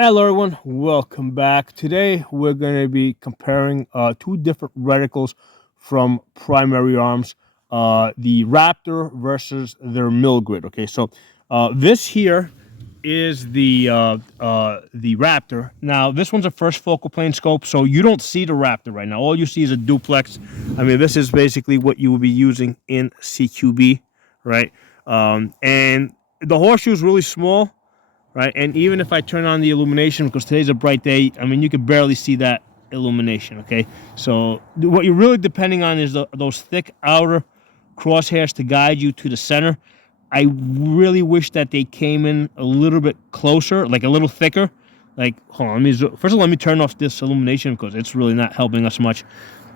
Hello everyone, welcome back. Today we're going to be comparing two different reticles from Primary Arms, the Raptor versus their mill grid. Okay, so this here is the Raptor. Now this one's a first focal plane scope, so you don't see the Raptor right now. All you see is a duplex. I mean, this is basically what you will be using in CQB, right? And the horseshoe is really small. Right, and even if I turn on the illumination, because today's a bright day, I mean, you can barely see that illumination, okay? So what you're really depending on is those thick outer crosshairs to guide you to the center. I really wish that they came in a little bit closer, like a little thicker. Like, hold on, first of all, let me turn off this illumination because it's really not helping us much.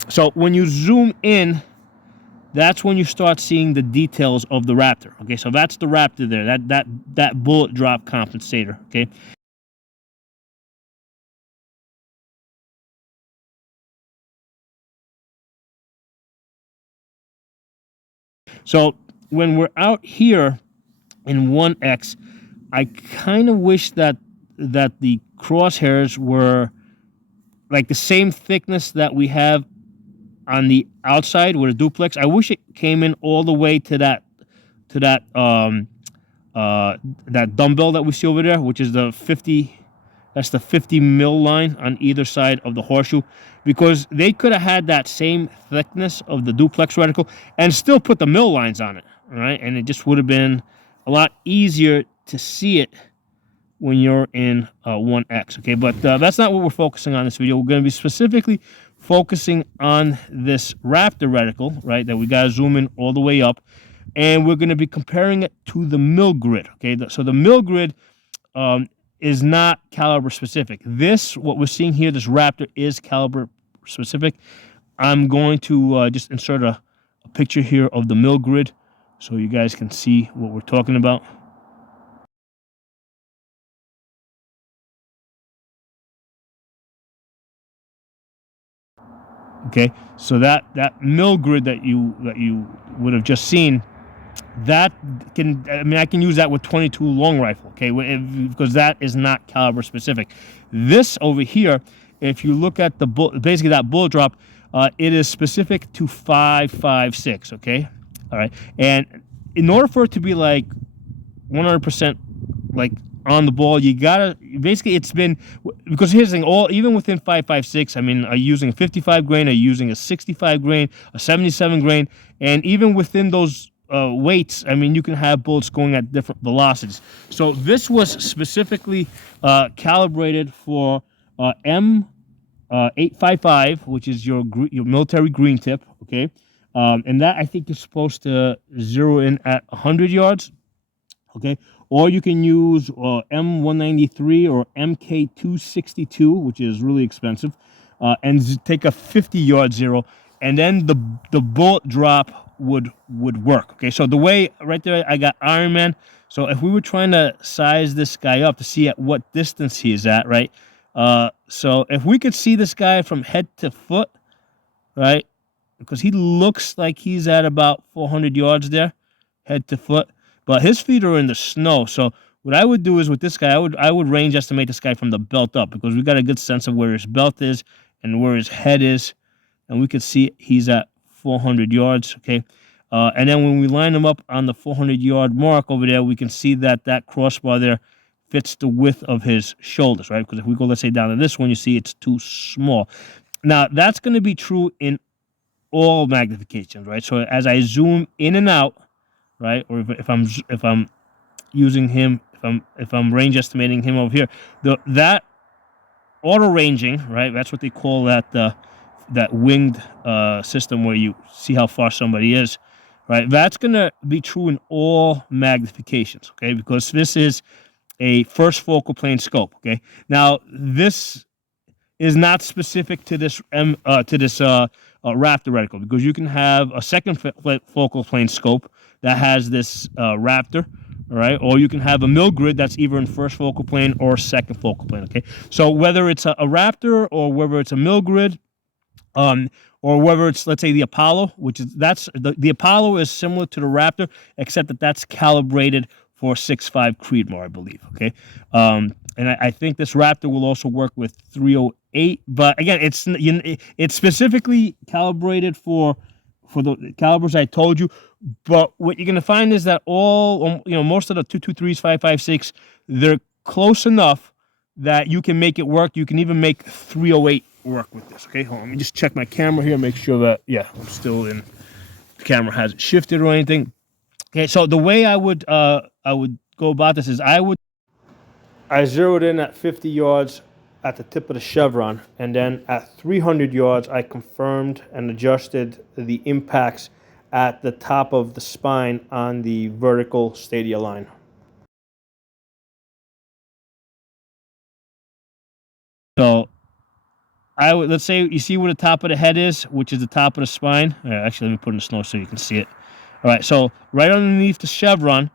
So when you zoom in, that's when you start seeing the details of the Raptor. Okay, so that's the Raptor there, that bullet drop compensator. Okay. So when we're out here in 1X, I kind of wish that the crosshairs were like the same thickness that we have on the outside with a duplex. I wish it came in all the way to that that dumbbell that we see over there, which is the 50. That's the 50 mil line on either side of the horseshoe, because they could have had that same thickness of the duplex reticle and still put the mill lines on it, right? And it just would have been a lot easier to see it when you're in 1X, okay? But that's not what we're focusing on in this video. We're going to be specifically focusing on this Raptor reticle, right, that we got to zoom in all the way up, and we're going to be comparing it to the mill grid, okay? So the mill grid is not caliber specific. What we're seeing here, this Raptor, is caliber specific. I'm going to just insert a picture here of the mill grid so you guys can see what we're talking about. Okay, so that mill grid that you would have just seen, that can, I mean, I can use that with 22 long rifle, okay, because that is not caliber specific. This over here, if you look at the basically that bullet drop, it is specific to 5.56, okay, all right. And in order for it to be like 100% like on the ball, you gotta basically, it's been, because here's the thing, even within 5.56, I mean, are you using a 55 grain, are you using a 65 grain, a 77 grain, and even within those weights, I mean, you can have bullets going at different velocities. So this was specifically calibrated for M855, which is your military green tip, okay, and that I think is supposed to zero in at 100 yards, okay, or you can use M193 or MK262, which is really expensive, and take a 50-yard zero, and then the bullet drop would work. Okay, so the way right there, I got Iron Man. So if we were trying to size this guy up to see at what distance he is at, right? So if we could see this guy from head to foot, right? Because he looks like he's at about 400 yards there, head to foot, but his feet are in the snow. So what I would do is with this guy, I would range estimate this guy from the belt up, because we got a good sense of where his belt is and where his head is, and we could see he's at 400 yards, okay? And then when we line him up on the 400-yard mark over there, we can see that crossbar there fits the width of his shoulders, right? Because if we go, let's say, down to this one, you see it's too small. Now, that's going to be true in all magnifications, right? So as I zoom in and out, right, or if I'm using him, if I'm range estimating him over here, that auto ranging, right? That's what they call that winged system, where you see how far somebody is, right? That's gonna be true in all magnifications, okay? Because this is a first focal plane scope, okay? Now this is not specific to this Raptor reticle, because you can have a second focal plane scope that has this Raptor, all right, or you can have a mill grid that's either in first focal plane or second focal plane, okay? So whether it's a Raptor or whether it's a mill grid, or whether it's, let's say, the Apollo, which is, that's the Apollo is similar to the Raptor, except that that's calibrated 4.65 Creedmoor, I believe. Okay, and I think this Raptor will also work with 308. But again, it's specifically calibrated for the calibers I told you. But what you're gonna find is that most of the 223s, 5.56, they're close enough that you can make it work. You can even make 308 work with this. Okay, hold on, let me just check my camera here, make sure that I'm still in. The camera hasn't shifted or anything. Okay, so the way I would go about this is I zeroed in at 50 yards at the tip of the chevron, and then at 300 yards I confirmed and adjusted the impacts at the top of the spine on the vertical stadia line. So let's say you see where the top of the head is, which is the top of the spine. Actually, let me put it in the snow so you can see it. All right, so right underneath the chevron,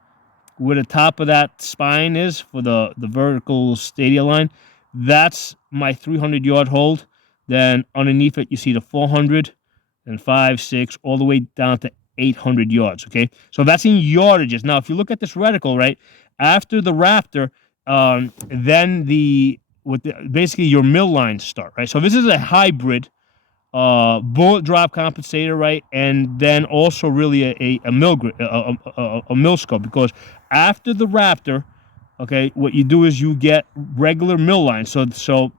where the top of that spine is for the vertical stadia line, that's my 300-yard hold. Then underneath it, you see the 400 and 5, 6, all the way down to 800 yards. Okay, so that's in yardages. Now, if you look at this reticle, right after the Raptor, then basically your mill lines start. Right, so this is a hybrid bullet drop compensator, right, and then also really a mill scope, because after the Raptor, okay, what you do is you get regular mill lines. So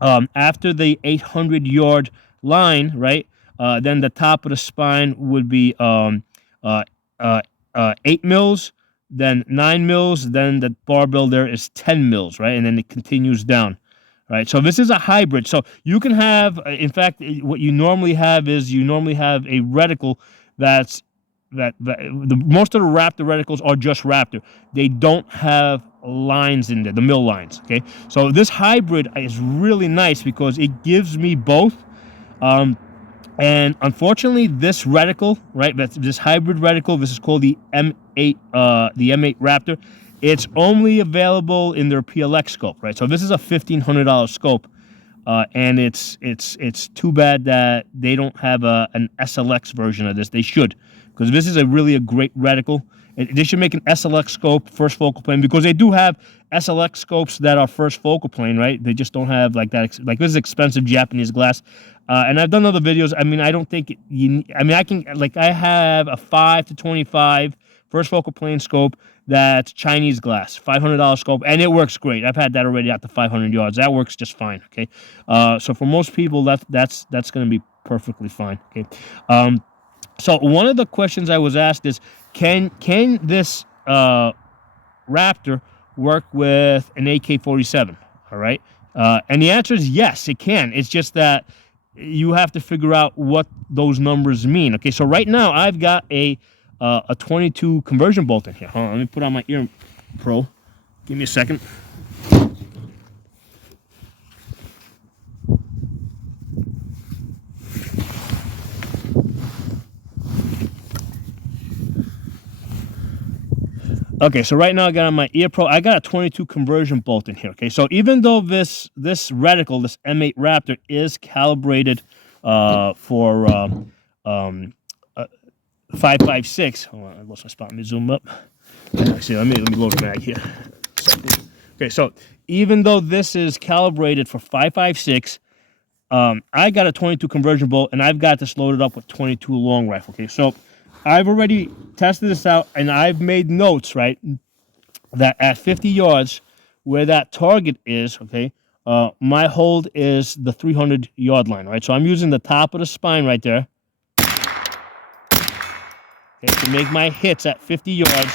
after the 800-yard line, right, then the top of the spine would be 8 mils, then 9 mils, then the barbell there is 10 mils, right, and then it continues down. Right, so this is a hybrid. So you can have, in fact, what you normally have is a reticle most of the Raptor reticles are just Raptor. They don't have lines in there, the mill lines. Okay, so this hybrid is really nice because it gives me both. And unfortunately, this reticle, right, this hybrid reticle, this is called the M8, the M8 Raptor. It's only available in their PLX scope, right? So this is a $1,500 scope, and it's too bad that they don't have an SLX version of this. They should, because this is a great reticle. They should make an SLX scope, first focal plane, because they do have SLX scopes that are first focal plane, right? They just don't have like that. Like, this is expensive Japanese glass. And I've done other videos. I mean, I don't think I have a 5 to 25 first focal plane scope that's Chinese glass, $500 scope, and it works great. I've had that already out to 500 yards. That works just fine. Okay, so for most people, that's going to be perfectly fine. Okay, so one of the questions I was asked is, can this Raptor work with an AK-47? All right, and the answer is yes, it can. It's just that you have to figure out what those numbers mean. Okay, so right now I've got a 22 conversion bolt in here. Hold on, let me put on my ear pro. Give me a second. Okay, so right now I got on my ear pro. I got a 22 conversion bolt in here. Okay, so even though this reticle, this M8 Raptor, is calibrated for 5.56. Hold on, I lost my spot. Let me zoom up. Actually, let me load the mag here. Okay, so even though this is calibrated for 5.56, I got a 22 conversion bolt, and I've got this loaded up with 22 long rifle. Okay, so I've already tested this out, and I've made notes, right, that at 50 yards, where that target is, okay, my hold is the 300-yard line, right? So I'm using the top of the spine right there, okay, to make my hits at 50 yards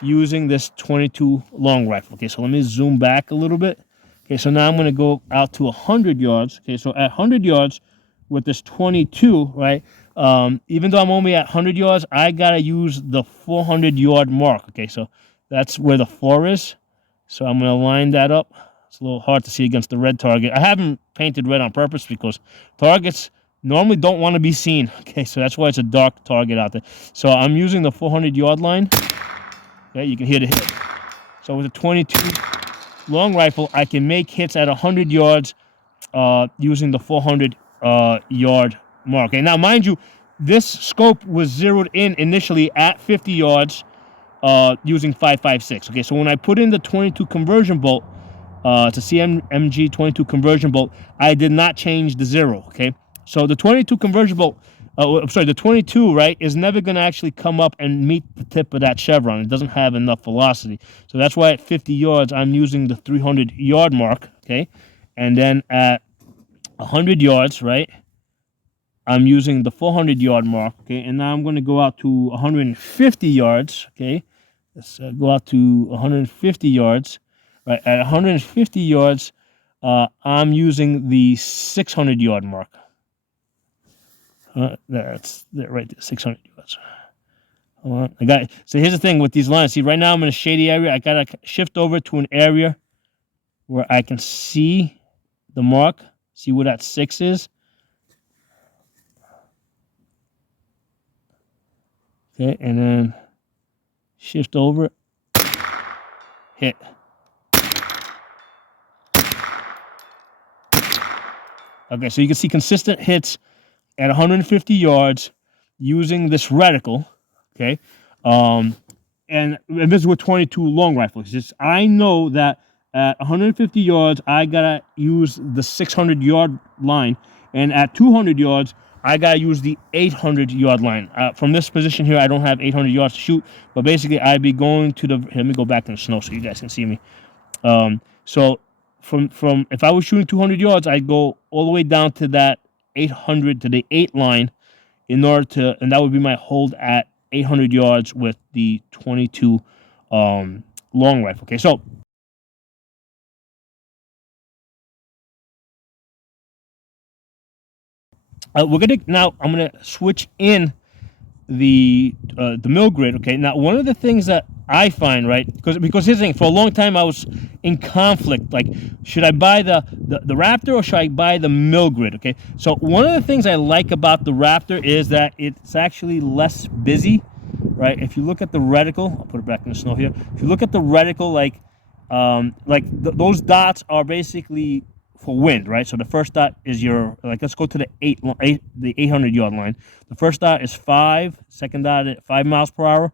using this 22 long rifle. Okay, so let me zoom back a little bit. Okay, so now I'm going to go out to 100 yards. Okay, so at 100 yards with this 22, right, even though I'm only at 100 yards, I got to use the 400-yard mark. Okay, so that's where the 4 is. So I'm going to line that up. It's a little hard to see against the red target. I haven't painted red on purpose because targets normally don't want to be seen. Okay, so that's why it's a dark target out there. So I'm using the 400-yard line. Okay, you can hear the hit. So with a 22 long rifle, I can make hits at 100 yards using the 400-yard mark. Okay, now mind you, this scope was zeroed in initially at 50 yards, using 5.56. Okay, so when I put in the 22 conversion bolt, to CMMG 22 conversion bolt, I did not change the 0. Okay, so the 22 conversion bolt, the 22, right, is never going to actually come up and meet the tip of that chevron. It doesn't have enough velocity, so that's why at 50 yards I'm using the 300 yard mark. Okay, and then at 100 yards, right, I'm using the 400 yard mark. Okay, and now I'm going to go out to 150 yards. Okay, let's go out to 150 yards. Right, at 150 yards, I'm using the 600 yard mark. That's right there, 600 yards. So here's the thing with these lines. See, right now I'm in a shady area. I gotta shift over to an area where I can see the mark, see where that 6 is. Okay, and then shift over, hit. Okay, so you can see consistent hits at 150 yards using this reticle. Okay, and this is with 22 long rifles. Just I know that at 150 yards I gotta use the 600 yard line, and at 200 yards I gotta use the 800 yard line. From this position here, I don't have 800 yards to shoot, but basically I'd be going to the. Let me go back in the snow so you guys can see me. So from if I was shooting 200 yards, I'd go all the way down to that 800 to the 8 line in order to, and that would be my hold at 800 yards with the 22 long rifle. Okay, so we're gonna now. I'm gonna switch in the mill grid. Okay, now one of the things that I find, right, because here's the thing, for a long time I was in conflict, like, should I buy the Raptor or should I buy the mill grid? Okay, so one of the things I like about the Raptor is that it's actually less busy, right? If you look at the reticle, I'll put it back in the snow here. If you look at the reticle, those dots are basically for wind, right? So the first dot is your, like, let's go to the 800 yard line. The first dot is 5, second dot is 5 miles per hour.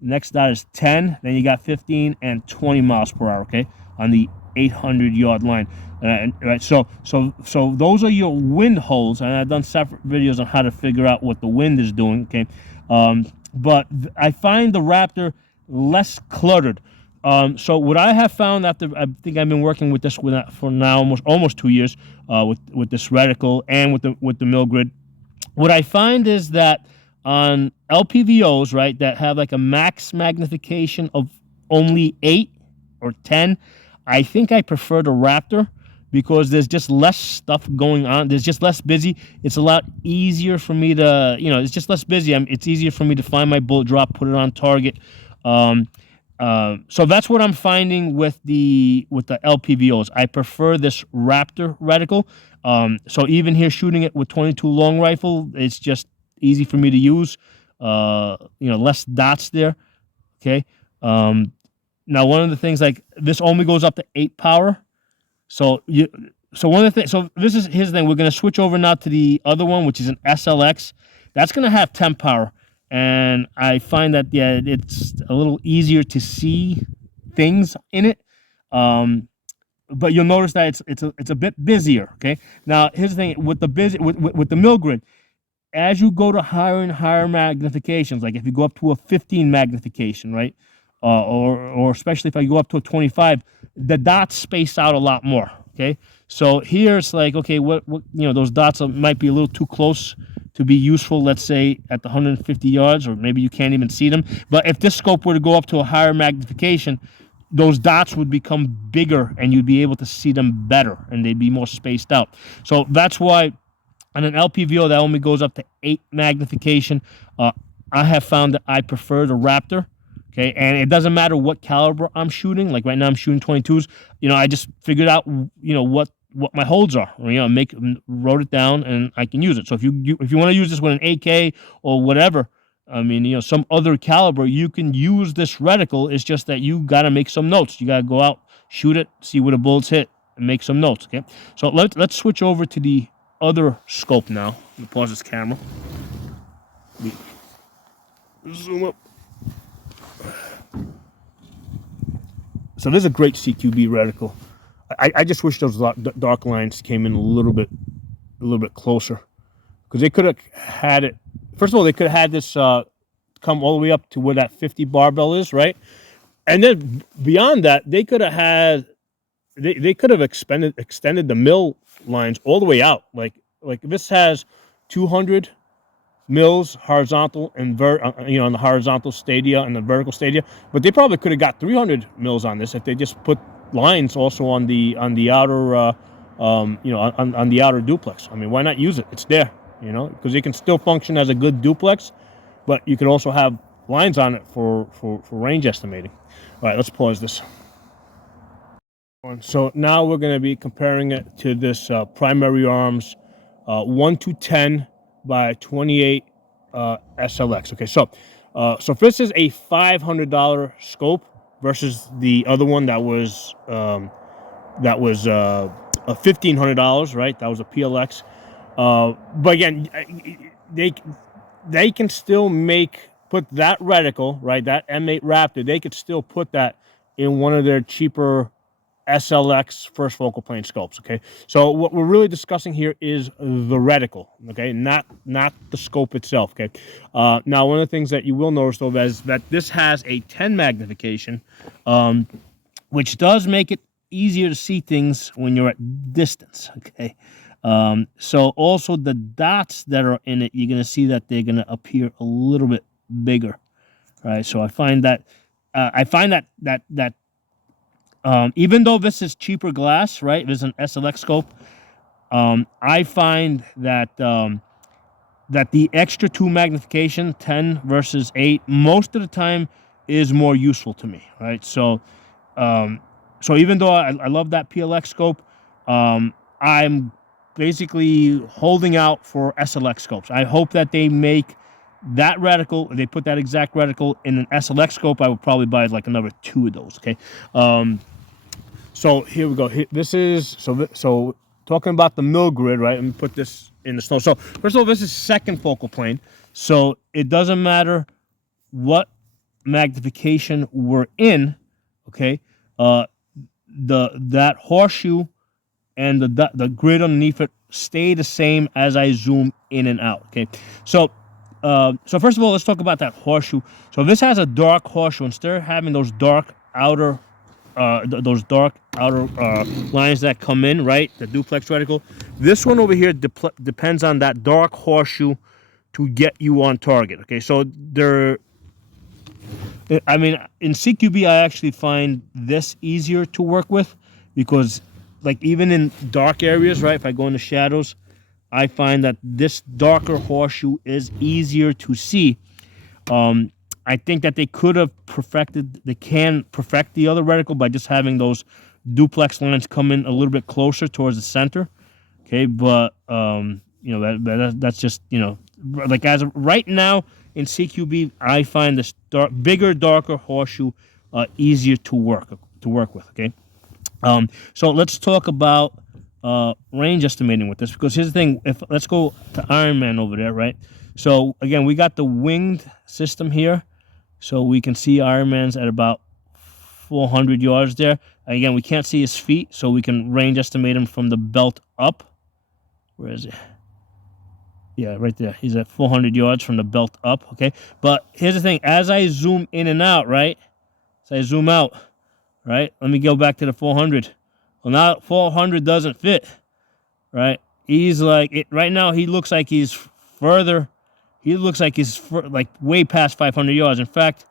The next dot is 10, then you got 15 and 20 miles per hour, okay, on the 800 yard line. Right, so those are your wind holes, and I've done separate videos on how to figure out what the wind is doing, okay. But I find the Raptor less cluttered. So what I have found after, I think I've been working with this for now almost 2 years, with this reticle and with the mill grid. What I find is that on LPVOs, right, that have like a max magnification of only 8 or 10, I think I prefer the Raptor because there's just less stuff going on. There's just less busy. It's a lot easier for me to, it's just less busy. It's easier for me to find my bullet drop, put it on target. So that's what I'm finding with the LPVOs. I prefer this Raptor reticle. So even here shooting it with 22 long rifle, it's just easy for me to use. Less dots there. Okay. Now one of the things, like, this only goes up to 8 power. So one of the things. So here's the thing. We're gonna switch over now to the other one, which is an SLX. That's gonna have 10 power. And I find that, yeah, it's a little easier to see things in it. But you'll notice that it's a bit busier. Okay. Now here's the thing with the mill grid. As you go to higher and higher magnifications, like if you go up to a 15 magnification, right, or especially if I go up to a 25, the dots space out a lot more. Okay. So here it's like, okay, what those dots might be a little too close to be useful, let's say at the 150 yards, or maybe you can't even see them. But if this scope were to go up to a higher magnification, those dots would become bigger and you'd be able to see them better and they'd be more spaced out. So that's why on an LPVO that only goes up to 8 magnification, I have found that I prefer the Raptor. Okay, and it doesn't matter what caliber I'm shooting. Like right now I'm shooting 22s. I just figured out what my holds are. Wrote it down and I can use it. So if you want to use this with an AK or whatever, some other caliber, you can use this reticle. It's just that you got to make some notes. You got to go out, shoot it, see where the bullets hit, and make some notes. Okay, so let's switch over to the other scope now. I'm gonna pause this camera. Zoom up. So this is a great CQB reticle. I just wish those dark lines came in a little bit closer, because they could have had it. First of all, they could have had this come all the way up to where that 50 barbell is, right? And then beyond that, they could have had they could have extended the mill lines all the way out. Like this has 200 mills horizontal and on the horizontal stadia and the vertical stadia, but they probably could have got 300 mills on this if they just put lines also on the outer on the outer duplex. I mean, why not use it? It's there, because it can still function as a good duplex, but you could also have lines on it for range estimating. All right, let's pause this. So now we're going to be comparing it to this Primary Arms 1-10 by 28 SLX. Okay, so if this is a $500 scope versus the other one that was $1,500, right? That was a PLX. But again, they can still put that reticle, right? That M8 Raptor, they could still put that in one of their cheaper SLX first focal plane scopes. Okay, so what we're really discussing here is the reticle, okay, not the scope itself. Okay, now one of the things that you will notice though is that this has a 10 magnification, which does make it easier to see things when you're at distance. Okay, so also the dots that are in it, you're going to see that they're going to appear a little bit bigger, right? So I find that even though this is cheaper glass, right? This is an SLX scope. I find that that the extra 2 magnification, 10 versus 8, most of the time is more useful to me, right? So, so even though I love that PLX scope, I'm basically holding out for SLX scopes. I hope that they make that reticle, they put that exact reticle in an SLX scope. I would probably buy like another 2 of those. Okay. So here we go. This is so talking about the mill grid, right? Let me put this in the snow. So first of all, this is second focal plane, so it doesn't matter what magnification we're in. Okay, that horseshoe and the grid underneath it stay the same as I zoom in and out. Okay, so first of all, let's talk about that horseshoe. So this has a dark horseshoe. Instead of having those dark outer lines that come in, right, the duplex reticle, this one over here depends on that dark horseshoe to get you on target. Okay, so I mean, in CQB I actually find this easier to work with, because like even in dark areas, right, if I go in the shadows, I find that this darker horseshoe is easier to see. I think that they can perfect the other reticle by just having those duplex lines come in a little bit closer towards the center. Okay, but that's just, like as of right now in CQB, I find this bigger, darker horseshoe easier to work with. Okay, so let's talk about range estimating with this, because here's the thing. Let's go to Iron Man over there, right? So again, we got the winged system here. So we can see Iron Man's at about 400 yards there. Again, we can't see his feet, so we can range estimate him from the belt up. Where is it? Yeah, right there. He's at 400 yards from the belt up, okay? But here's the thing. As I zoom in and out, right? As I zoom out, right? Let me go back to the 400. Well, now 400 doesn't fit, right? He's like, right now he looks like he's further. He looks like he's like way past 500 yards. In fact,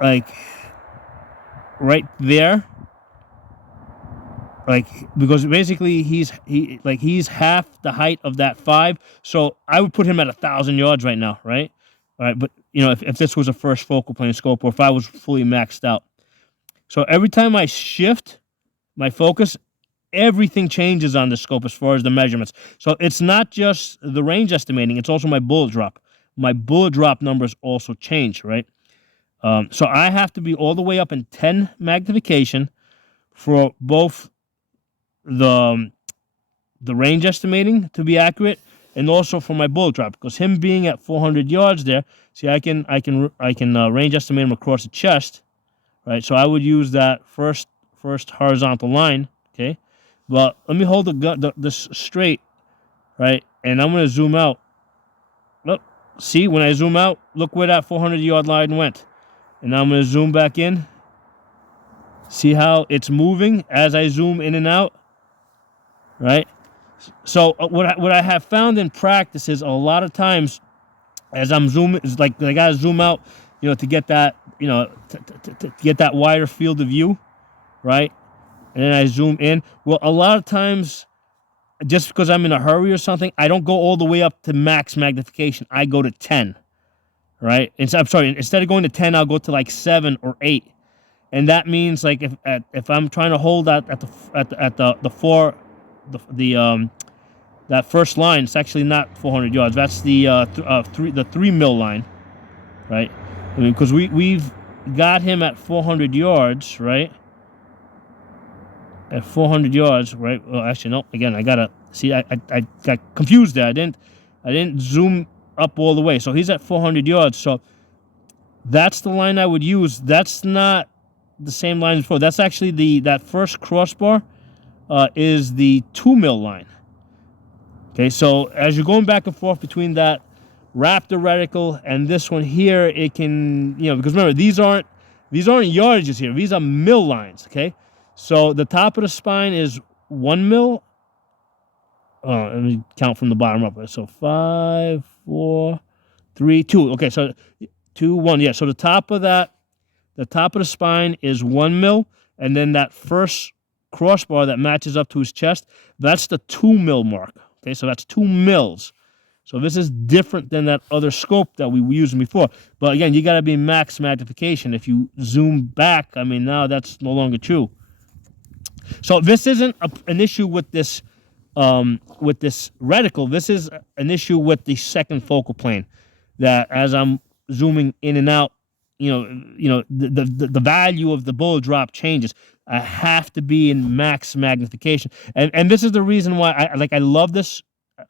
like right there, like, because basically he's half the height of that 5. So I would put him at 1,000 yards right now, right? All right, but if this was a first focal plane scope, or if I was fully maxed out. So every time I shift my focus, everything changes on the scope as far as the measurements. So it's not just the range estimating, it's also my bullet drop. My bullet drop numbers also change, right? So I have to be all the way up in 10 magnification for both the range estimating to be accurate, and also for my bullet drop, because him being at 400 yards there, see, I can range estimate him across the chest, right? So I would use that first horizontal line, okay? But let me hold the gun this straight, right? And I'm gonna zoom out. Look, see, when I zoom out, look where that 400-yard line went. And now I'm gonna zoom back in. See how it's moving as I zoom in and out, right? So what I have found in practice is a lot of times as I'm zooming, it's like I gotta zoom out, to get that, to get that wider field of view, right? And then I zoom in. Well, a lot of times, just because I'm in a hurry or something, I don't go all the way up to max magnification. I go to 10, right? I'm sorry, instead of going to 10, I'll go to like 7 or 8. And that means like if I'm trying to hold that at that first line, it's actually not 400 yards. That's the 3 mil line, right? I mean, because we've got him at 400 yards, right? At 400 yards, right? Well, actually, no. Again, I gotta see. I got confused there. I didn't zoom up all the way. So he's at 400 yards. So that's the line I would use. That's not the same line as before. That's actually that first crossbar is the 2 mil line. Okay, so as you're going back and forth between that Raptor reticle and this one here, it can, because remember, these aren't yardages here. These are mil lines, okay? So the top of the spine is 1 mil. Let me count from the bottom up. So 5, 4, 3, 2. Okay, so 2, 1. Yeah, so the top of the spine is 1 mil, and then that first crossbar that matches up to his chest, that's the 2 mil mark. Okay, so that's 2 mils. So this is different than that other scope that we were using before. But again, you got to be max magnification. If you zoom back, I mean, now that's no longer true. So this isn't an issue with this reticle. This is an issue with the second focal plane. That as I'm zooming in and out, the value of the bullet drop changes. I have to be in max magnification, and this is the reason why I love this.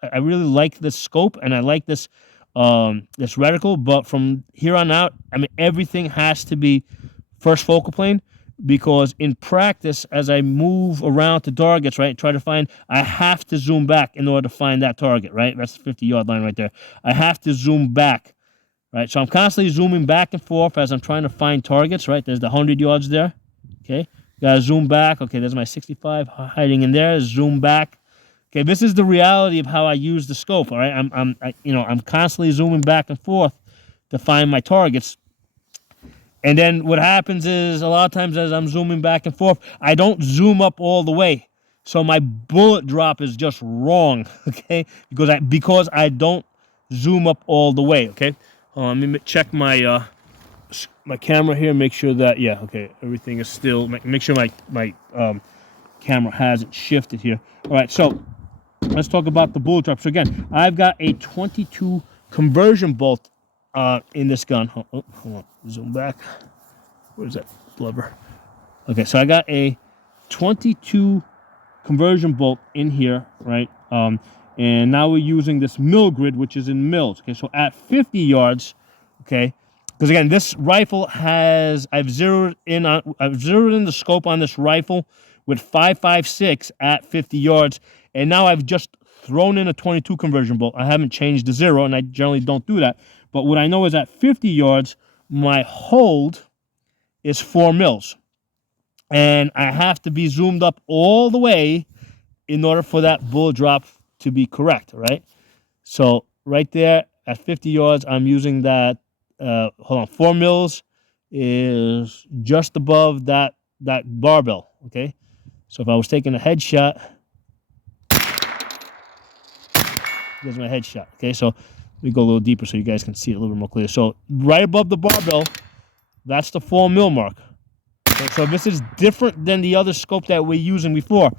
I really like this scope, and I like this reticle. But from here on out, I mean, everything has to be first focal plane, because in practice, as I move around to targets, right, try to find, I have to zoom back in order to find that target, right? That's the 50-yard line right there. I have to zoom back. Right, so I'm constantly zooming back and forth as I'm trying to find targets, right? There's the 100 yards there, okay? Gotta zoom back. Okay, there's my 65 hiding in there. Zoom back. Okay, this is the reality of how I use the scope, all right? I'm constantly zooming back and forth to find my targets. And then what happens is, a lot of times as I'm zooming back and forth, I don't zoom up all the way. So my bullet drop is just wrong, okay? Because I don't zoom up all the way, okay? Let me check my camera here, make sure that, yeah, okay, everything is still, make sure my camera hasn't shifted here. All right, so let's talk about the bullet drop. So again, I've got a 22 conversion bolt in this gun. Hold on, zoom back. Where's that blubber? Okay, so I got a 22 conversion bolt in here, right? And now we're using this mil grid, which is in mils. Okay, so at 50 yards, okay, because again, this rifle has, I've zeroed in the scope on this rifle with 5.56 at 50 yards, and now I've just thrown in a 22 conversion bolt. I haven't changed the zero, and I generally don't do that. But what I know is at 50 yards, my hold is 4 mils, and I have to be zoomed up all the way in order for that bullet drop to be correct, right? So right there at 50 yards, I'm using that. 4 mils is just above that barbell. Okay, so if I was taking a headshot, there's my headshot. Okay, so let me go a little deeper so you guys can see it a little bit more clear. So right above the barbell, that's the 4 mil mark. Okay, so this is different than the other scope that we're using before,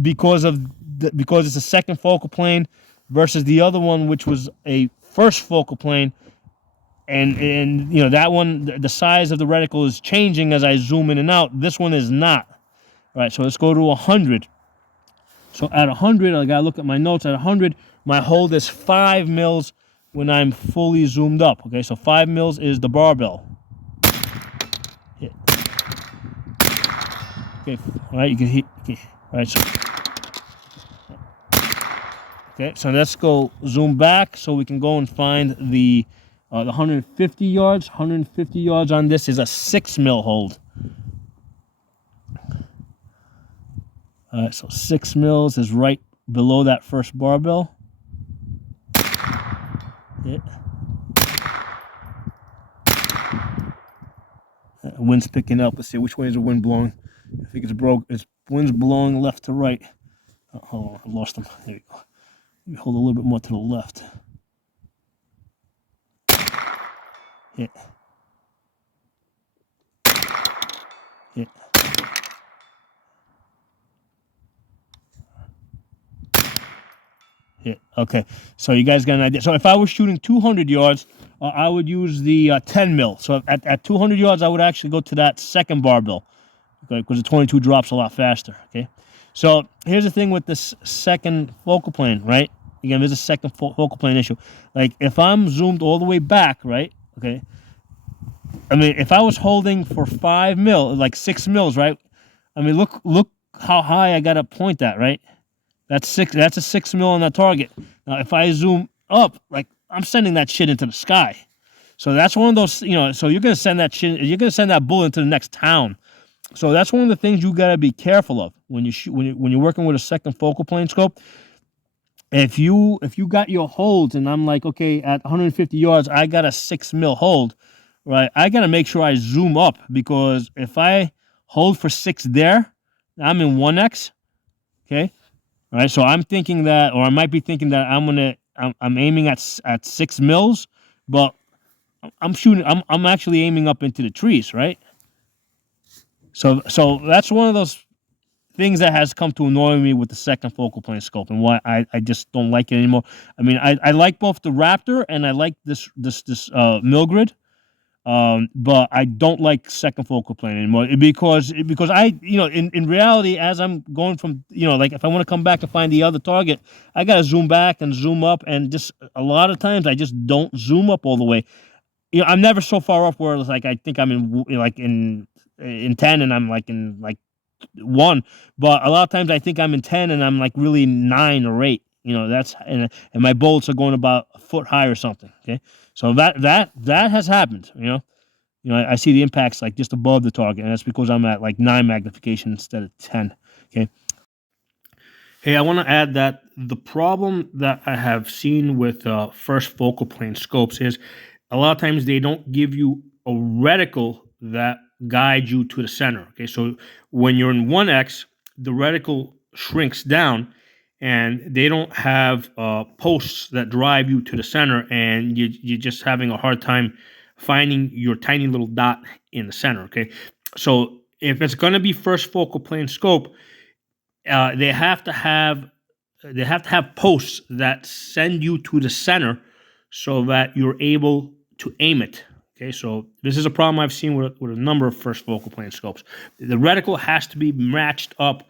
because it's a second focal plane versus the other one, which was a first focal plane, and that one, the size of the reticle is changing as I zoom in and out. This one is not. All right, so let's go to 100. So at 100, I gotta look at my notes. At 100, my hold is 5 mils when I'm fully zoomed up. Okay, so 5 mils is the barbell. Hit. Okay, all right, you can hit. Okay, all right, so okay, so let's go zoom back so we can go and find the 150 yards. 150 yards on this is a 6 mil hold. All right, so 6 mils is right below that first barbell. Yeah. Wind's picking up. Let's see which way is the wind blowing. I think it's broke. It's wind's blowing left to right. Oh, hold on, I lost them. There you go. Let me hold a little bit more to the left. Yeah. Yeah. Yeah. Okay. So you guys got an idea. So if I was shooting 200 yards, I would use the 10 mil. So at 200 yards, I would actually go to that second barbell, okay, because the 22 drops a lot faster. Okay. So here's the thing with this second focal plane, right? Again, there's a second focal plane issue. Like if I'm zoomed all the way back, right? Okay. I mean, if I was holding for 5 mil, like 6 mils, right? I mean, look how high I got to point at, right? That's a 6 mil on that target. Now, if I zoom up, like I'm sending that shit into the sky. So that's one of those, so you're gonna send that shit, you're gonna send that bullet into the next town. So that's one of the things you gotta be careful of when you shoot, when you're working with a second focal plane scope. If you got your holds and I'm like, okay, at 150 yards, I got a 6 mil hold, right? I gotta make sure I zoom up, because if I hold for 6 there, I'm in 1x, okay? All right, so I'm thinking that, or I might be thinking that I'm aiming at 6 mils, but I'm actually aiming up into the trees, right? So that's one of those things that has come to annoy me with the second focal plane scope, and why I just don't like it anymore. I mean, I like both the Raptor and I like this mill grid. But I don't like second focal plane anymore, because I, in reality, as I'm going from, like if I want to come back and find the other target, I got to zoom back and zoom up, and just a lot of times I just don't zoom up all the way. I'm never so far up where it's like I think I'm in 10 and I'm like in like 1, but a lot of times I think I'm in 10 and I'm like really 9 or 8. That's and my bolts are going about a foot high or something. Okay, so that has happened. I see the impacts like just above the target, and that's because I'm at like 9 magnification instead of 10. Okay. Hey, I want to add that the problem that I have seen with first focal plane scopes is a lot of times they don't give you a reticle that guides you to the center. Okay, so when you're in 1x, the reticle shrinks down, and they don't have posts that drive you to the center, and you're just having a hard time finding your tiny little dot in the center. Okay, so if it's going to be first focal plane scope, they have to have posts that send you to the center so that you're able to aim it. Okay, so this is a problem I've seen with a number of first focal plane scopes. The reticle has to be matched up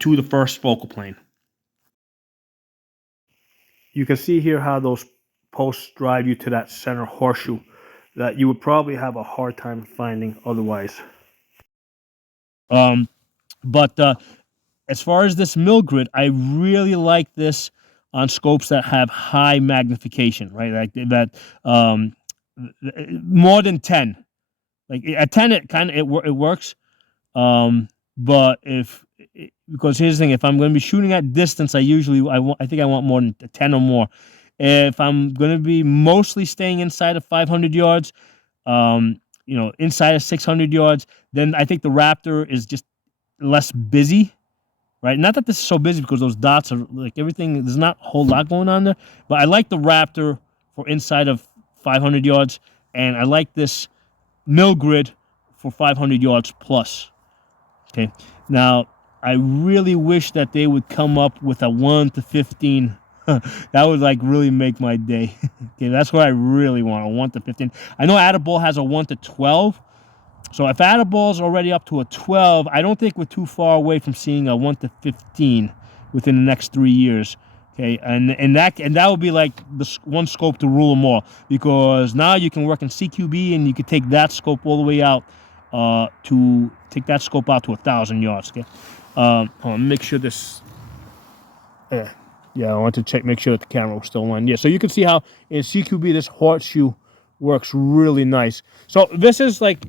to the first focal plane. You can see here how those posts drive you to that center horseshoe that you would probably have a hard time finding otherwise. But as far as this mill grid, I really like this on scopes that have high magnification, right? Like that, more than 10. Like at 10, it works. But because here's the thing, if I'm going to be shooting at distance, I think I want more than 10 or more. If I'm going to be mostly staying inside of 500 yards, inside of 600 yards, then I think the Raptor is just less busy, right? Not that this is so busy, because those dots are like everything. There's not a whole lot going on there, but I like the Raptor for inside of 500 yards, and I like this mill grid for 500 yards plus. Okay, now I really wish that they would come up with a 1 to 15. That would like really make my day. Okay, that's what I really want, a 1 to 15. I know Attaboy has a 1 to 12. So if Attaboy's already up to a 12, I don't think we're too far away from seeing a 1 to 15 within the next 3 years. Okay, and that would be like the one scope to rule them all, because now you can work in CQB and you can take that scope all the way out to take that scope out to 1,000 yards. Okay, hold on, make sure this. Yeah, I want to make sure that the camera was still on. Yeah, so you can see how in CQB this horseshoe works really nice. So this is like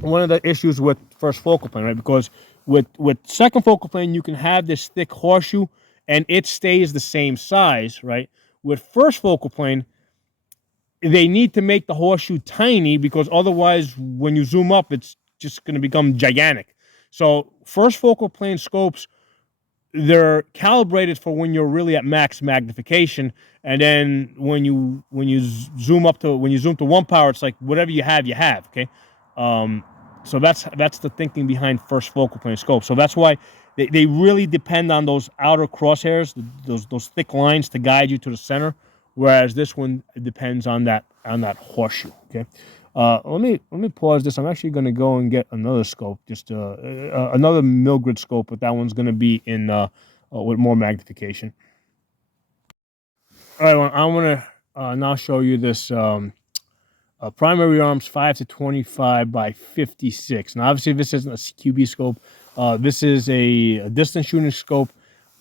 one of the issues with first focal plane, right? Because with second focal plane, you can have this thick horseshoe and it stays the same size, right? With first focal plane, they need to make the horseshoe tiny, because otherwise, when you zoom up, it's just going to become gigantic. So first focal plane scopes, they're calibrated for when you're really at max magnification, and then when you zoom to 1 power, it's like whatever you have, okay. So that's the thinking behind first focal plane scope. So that's why they really depend on those outer crosshairs, those thick lines to guide you to the center, whereas this one depends on that horseshoe. Okay. Let me pause this. I'm actually going to go and get another scope, just another Milgrid scope, but that one's going to be in with more magnification. All right, well, I'm going to now show you this primary arms 5 to 25 by 56. Now, obviously, this isn't a QB scope. This is a distance shooting scope,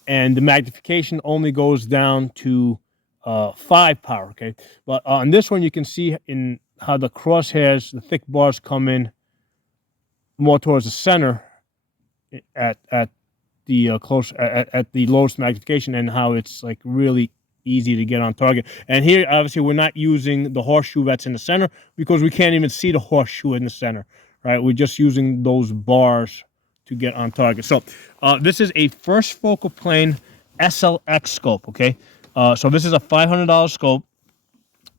and the magnification only goes down to 5 power. Okay, but on this one, you can see in how the crosshairs, the thick bars, come in more towards the center at the at the lowest magnification, and how it's like really easy to get on target. And here, obviously, we're not using the horseshoe that's in the center, because we can't even see the horseshoe in the center, right? We're just using those bars to get on target. So this is a first focal plane SLX scope. Okay, so this is a $500 scope.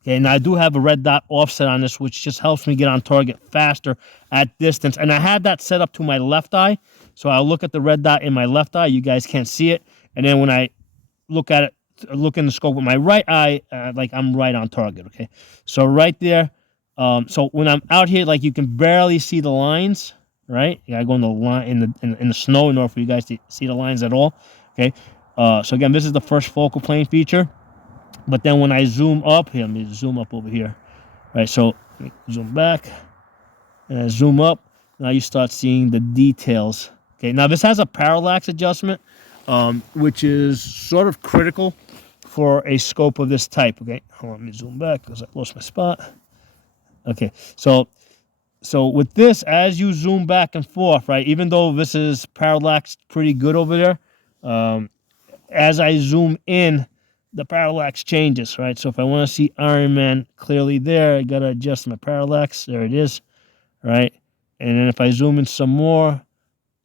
Okay, and I do have a red dot offset on this, which just helps me get on target faster at distance. And I have that set up to my left eye, so I'll look at the red dot in my left eye. You guys can't see it, and then when I look at it, look in the scope with my right eye, like I'm right on target. Okay, so right there. So when I'm out here, like you can barely see the lines, right? You gotta go in the line in the snow in order for you guys to see the lines at all. Okay, so again, this is the first focal plane feature. But then when I zoom up here, let me zoom up over here, right? So zoom back and I zoom up. Now you start seeing the details. Okay, now this has a parallax adjustment, which is sort of critical for a scope of this type. Okay, hold on, let me zoom back because I lost my spot. Okay, so with this, as you zoom back and forth, right, even though this is parallaxed pretty good over there, as I zoom in, the parallax changes, right? So if I want to see Iron Man clearly there, I got to adjust my parallax. There it is, right? And then if I zoom in some more,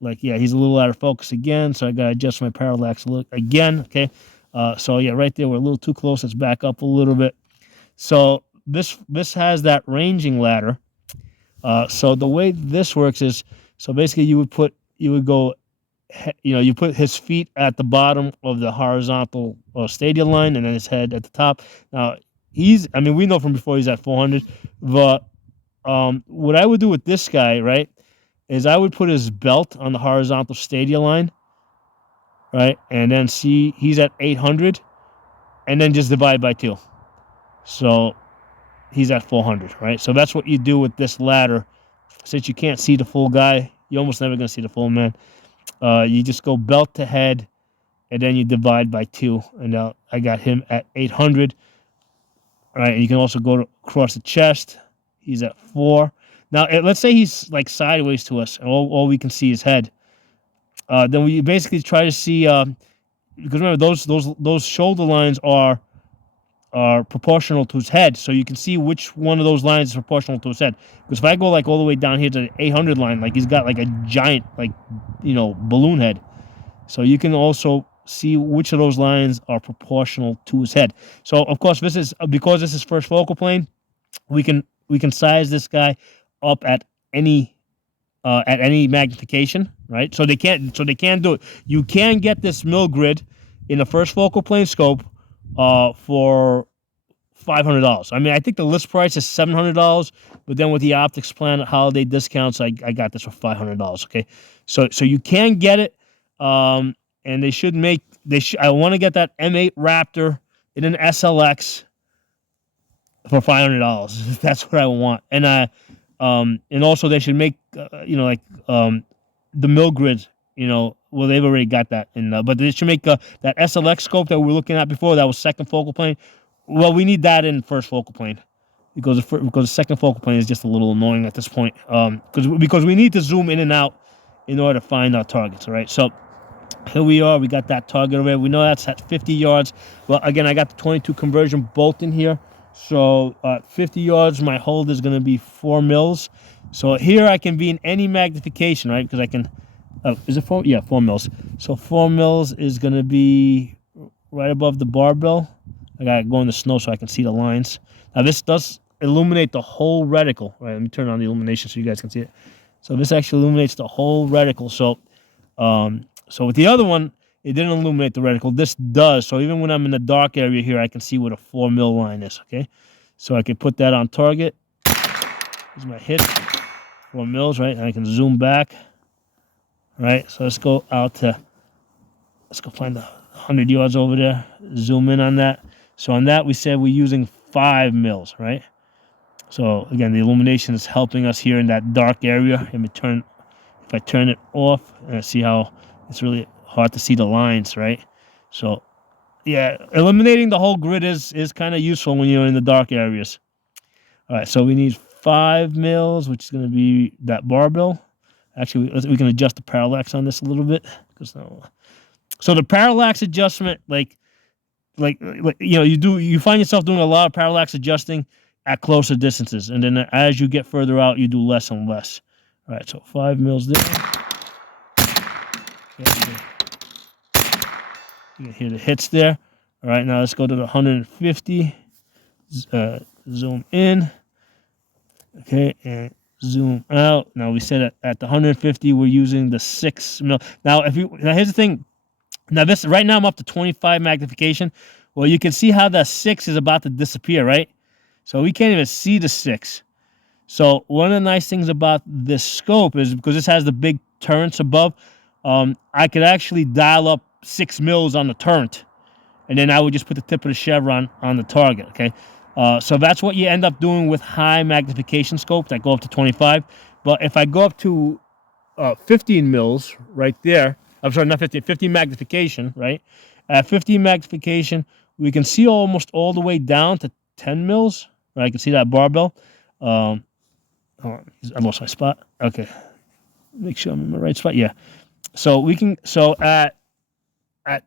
like, yeah, he's a little out of focus again, so I got to adjust my parallax again, okay? So, yeah, right there, we're a little too close. Let's back up a little bit. So this has that ranging ladder. So the way this works is, so basically you would go, you put his feet at the bottom of the horizontal stadium line, and then his head at the top. Now, we know from before he's at 400, but what I would do with this guy, right, is I would put his belt on the horizontal stadium line, right, and then see he's at 800, and then just divide by 2. So he's at 400, right? So that's what you do with this ladder. Since you can't see the full guy, you're almost never going to see the full man. You just go belt to head, and then you divide by 2. And now I got him at 800. All right, and you can also go across the chest. He's at 4. Now, let's say he's like sideways to us, and all we can see is head. Then we basically try to see, because remember those shoulder lines are proportional to his head, so you can see which one of those lines is proportional to his head. Because if I go like all the way down here to the 800 line, like he's got like a giant, like, balloon head. So you can also see which of those lines are proportional to his head. So of course, because this is first focal plane, we can size this guy up at any magnification, right? So they can't do it. You can get this Milgrid in the first focal plane scope for $500. I mean, I think the list price is $700, but then with the Optics Planet holiday discounts, I got this for $500. Okay, so you can get it, and they should make I want to get that M8 Raptor in an SLX for $500. That's what I want. And also they should make the mill grid. Well, they've already got that but they should make that SLX scope that we were looking at before. That was second focal plane. Well, we need that in first focal plane because the second focal plane is just a little annoying at this point. Because we need to zoom in and out in order to find our targets. All right, so here we are. We got that target over there. We know that's at 50 yards. Well, again, I got the 22 conversion bolt in here. So 50 yards, my hold is going to be 4 mils. So here I can be in any magnification, right? Because I can, is it 4? Yeah, 4 mils. So 4 mils is going to be right above the barbell. I got to go in the snow so I can see the lines. Now this does illuminate the whole reticle. Right, let me turn on the illumination so you guys can see it. So this actually illuminates the whole reticle. So with the other one, it didn't illuminate the reticle. This does. So even when I'm in the dark area here, I can see where the 4 mil line is. Okay, so I can put that on target. Here's my hit. 4 mils, right? And I can zoom back. Right. So let's go find the 100 yards over there. Zoom in on that. So on that, we said we're using 5 mils, right? So again, the illumination is helping us here in that dark area. If I turn it off, and I see how it's really hard to see the lines, right? So yeah, eliminating the whole grid is kind of useful when you're in the dark areas. All right, so we need 5 mils, which is going to be that barbell. Actually, we can adjust the parallax on this a little bit. So the parallax adjustment, you find yourself doing a lot of parallax adjusting at closer distances, and then as you get further out, you do less and less. All right, so 5 mils there. You can hear the hits there. All right, now let's go to the 150. Zoom in. Okay, and zoom out. Now we said at the 150, we're using the 6 mil. Now here's the thing. Now this right now I'm up to 25 magnification. Well, you can see how the 6 is about to disappear, right? So we can't even see the 6. So one of the nice things about this scope is because this has the big turrets above, I could actually dial up 6 mils on the turret, and then I would just put the tip of the chevron on the target. Okay, so that's what you end up doing with high magnification scopes that go up to 25. But if I go up to 15 mils right there, I'm sorry, not 15 magnification, right? At 15 magnification, we can see almost all the way down to 10 mils. Right? I can see that barbell. Hold on, I lost my spot. Okay, make sure I'm in the right spot. Yeah. So at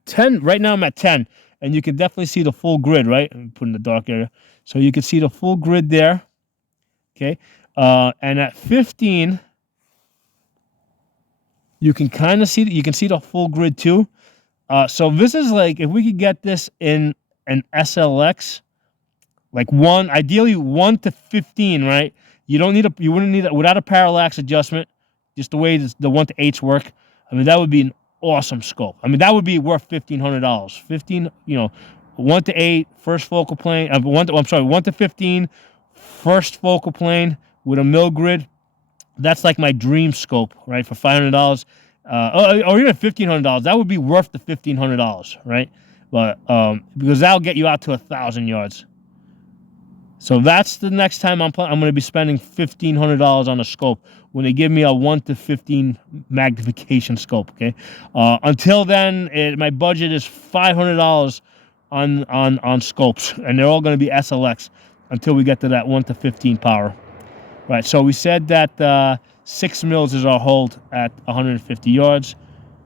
10 right now I'm at 10, and you can definitely see the full grid. Right? I'm putting the dark area, so you can see the full grid there. Okay. And at 15. You can kind of see you can see the full grid too. So this is like if we could get this in an SLX, like ideally 1 to 15, right? You wouldn't need it without a parallax adjustment, just the way the 1 to 8s work. I mean, that would be an awesome scope. I mean, that would be worth $1,500. 15, 1 to 8 first focal plane. 1 to 15 first focal plane with a mill grid. That's like my dream scope, right? For $500, or even $1,500, that would be worth the $1,500, right? But because that'll get you out to 1,000 yards. So that's the next time I'm going to be spending $1,500 on a scope when they give me a 1 to 15 magnification scope. Okay. Until then, my budget is $500 on scopes, and they're all going to be SLX until we get to that 1 to 15 power. Right, so we said that 6 mils is our hold at 150 yards.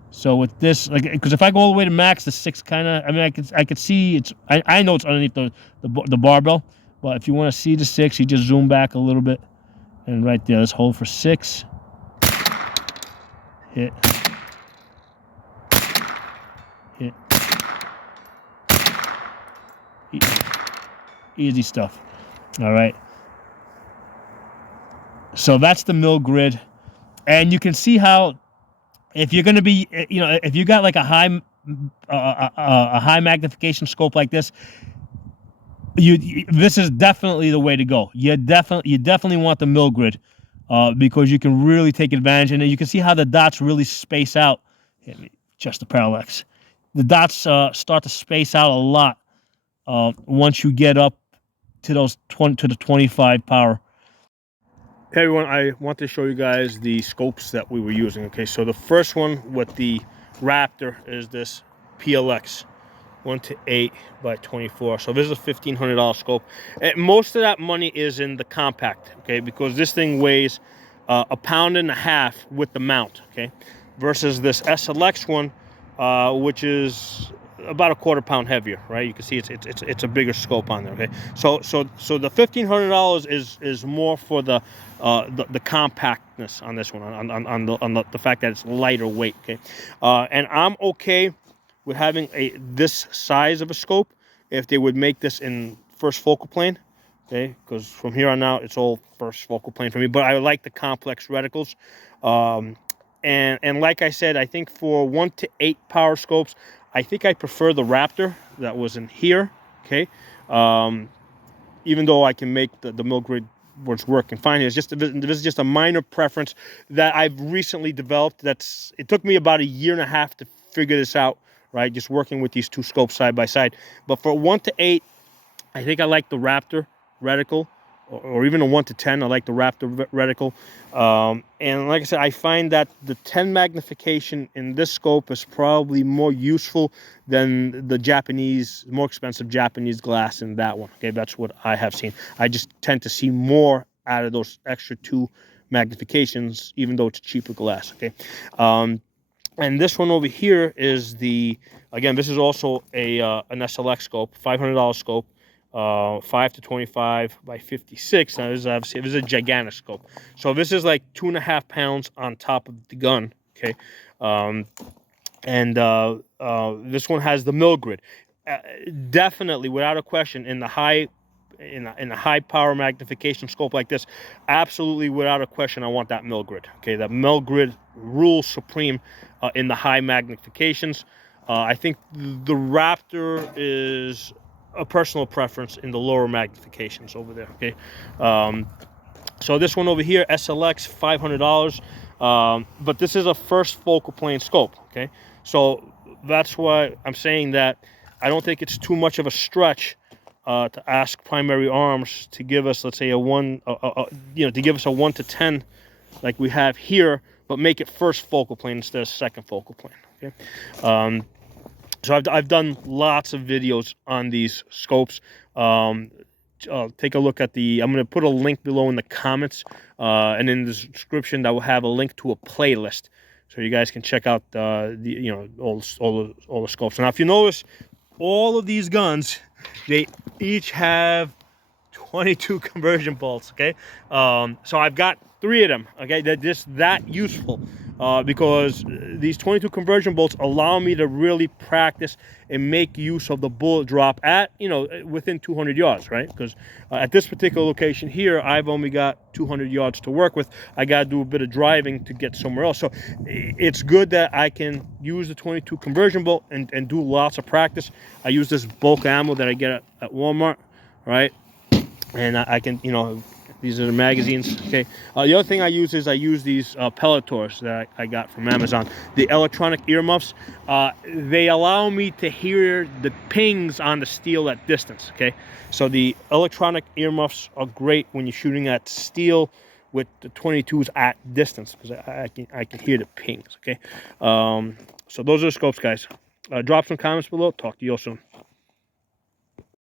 So with this, because if I go all the way to max, the 6 kind of, I mean, I could see it's. I know it's underneath the barbell, but if you want to see the 6, you just zoom back a little bit, and right there, let's hold for 6. Hit. Easy stuff. All right. So that's the mill grid, and you can see how if you're going to be, if you got like a high magnification scope like this, this is definitely the way to go. You definitely want the mill grid because you can really take advantage, and you can see how the dots really space out. Just the parallax. the dots start to space out a lot once you get up to those 20 to the 25 power. Hey everyone, I want to show you guys the scopes that we were using. Okay, so the first one with the Raptor is this PLX 1:8 by 24. So this is a $1,500 scope. And most of that money is in the compact, okay, because this thing weighs 1.5 pounds with the mount, okay, versus this SLX one, which is about a 1/4 pound heavier, right? You can see it's a bigger scope on there, okay. So the $1,500 is more for the compactness on this one, on the fact that it's lighter weight, okay. And I'm okay with having this size of a scope if they would make this in first focal plane, okay, because from here on out it's all first focal plane for me. But I like the complex reticles, and like I said, I think for 1 to 8 power scopes, I think I prefer the Raptor that was in here, okay. Even though I can make the mill grid boards work and fine, this is just a minor preference that I've recently developed. It took me about 1.5 years to figure this out, right? Just working with these two scopes side by side. But for 1 to 8, I think I like the Raptor reticle, or even a 1 to 10, I like the Raptor reticle. And like I said, I find that the 10 magnification in this scope is probably more useful than the Japanese, more expensive Japanese glass in that one. Okay, that's what I have seen. I just tend to see more out of those extra 2 magnifications, even though it's cheaper glass. Okay. And this one over here is again, this is also an SLX scope, $500 scope, 5 to 25 by 56. Now this is a gigantic scope. So this is like 2.5 pounds on top of the gun, okay. This one has the mill grid. Definitely, without a question, in the high power magnification scope like this, absolutely without a question, I want that mill grid. Okay, that mill grid rules supreme in the high magnifications. I think the Raptor is a personal preference in the lower magnifications over there. Okay, so this one over here, SLX, $500, but this is a first focal plane scope. Okay, so that's why I'm saying that I don't think it's too much of a stretch to ask Primary Arms to give us, let's say, to give us a 1 to 10 like we have here, but make it first focal plane instead of second focal plane. Okay. So I've done lots of videos on these scopes. Take a look at I'm going to put a link below in the comments, and in the description that will have a link to a playlist, so you guys can check out all the scopes. Now, if you notice, all of these guns, they each have 22 conversion bolts. Okay, so I've got 3 of them. Okay, they're just that useful. Because these 22 conversion bolts allow me to really practice and make use of the bullet drop at, within 200 yards, right? Because at this particular location here, I've only got 200 yards to work with. I got to do a bit of driving to get somewhere else. So it's good that I can use the 22 conversion bolt and do lots of practice. I use this bulk ammo that I get at Walmart, right? And I can, these are the magazines. Okay. The other thing I use is these pelletors that I got from Amazon. The electronic earmuffs. They allow me to hear the pings on the steel at distance. Okay. So the electronic earmuffs are great when you're shooting at steel with the 22s at distance, because I can hear the pings. Okay. So those are the scopes, guys. Drop some comments below. Talk to you all soon.